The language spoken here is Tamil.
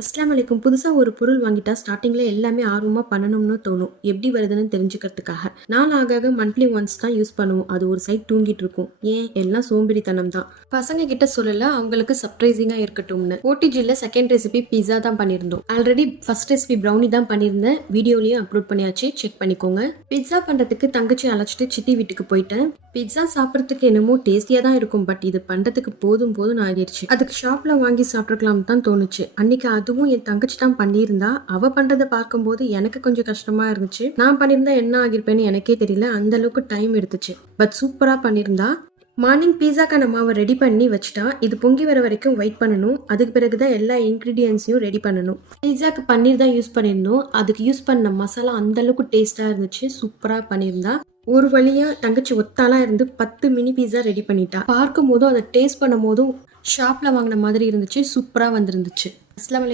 அஸ்ஸலாமு அலைக்கும். புதுசா ஒரு பொருள் வாங்கிட்டா ஸ்டார்ட்டிங்ல எல்லாமே ஆர்வமா பண்ணணும்னு தோணும். எப்படி வருதுன்னு தெரிஞ்சுக்கிறதுக்காக. நாள் ஆக ஆக மந்த்லி ஒன்ஸ் தான் யூஸ் பண்ணுவோம். அது ஒரு சைட் தூங்கிட்டு இருக்கும். ஏன் எல்லாம் சோம்பேறித்தனம் தான். பசங்க கிட்ட சொல்லல, அவங்களுக்கு சர்ப்ரைசிங்கா இருக்கட்டும்னு. ஓடிஜில செகண்ட் ரெசிபி பிஸா தான் பண்ணியிருந்தோம். ஆல்ரெடி ஃபர்ஸ்ட் ரெசிபி ப்ரௌனி தான் பண்ணியிருந்தேன். வீடியோலயும் அப்லோட் பண்ணியாச்சு, செக் பண்ணிக்கோங்க. பிட்சா பண்றதுக்கு தங்கச்சி அழைச்சிட்டு சித்தி வீட்டுக்கு போயிட்டேன். பிட்சா சாப்பிட்றதுக்கு என்னமோ டேஸ்டியா தான் இருக்கும், பட் இது பண்றதுக்கு போதும் போதும் ஆகிடுச்சு. அதுக்கு ஷாப்ல வாங்கி சாப்பிட்டுக்கலாம் தான் தோணுச்சு. அன்னைக்கு அதுவும் என் தங்கச்சி தான் பண்ணியிருந்தா. அவ பண்றதை பார்க்கும்போது எனக்கு கொஞ்சம் கஷ்டமா இருந்துச்சு. நான் பண்ணியிருந்தா என்ன ஆகிருப்பேன்னு எனக்கே தெரியல. அந்த அளவுக்கு டைம் எடுத்துச்சு. பட் சூப்பரா பண்ணியிருந்தா. மார்னிங் பீஸாக்கான மாவை ரெடி பண்ணி வச்சுட்டா. இது பொங்கி வர வரைக்கும் வெயிட் பண்ணணும். அதுக்கு பிறகுதான் எல்லா இன்க்ரீடியன்ஸையும் ரெடி பண்ணணும். பீஸாக்கு பன்னீர் தான் யூஸ் பண்ணியிருந்தோம். அதுக்கு யூஸ் பண்ண மசாலா அந்த அளவுக்கு டேஸ்டா இருந்துச்சு. சூப்பரா பண்ணியிருந்தா. ஒரு வழியா தங்கச்சி ஒத்தாலாம் இருந்து 10 மினி பீஸா ரெடி பண்ணிட்டா. பார்க்கும் போதும் அதை டேஸ்ட் பண்ணும் போதும் ஷாப்ல வாங்கின மாதிரி இருந்துச்சு. சூப்பரா வந்திருந்துச்சு. அஸ்ஸலாமு அலைக்கும்.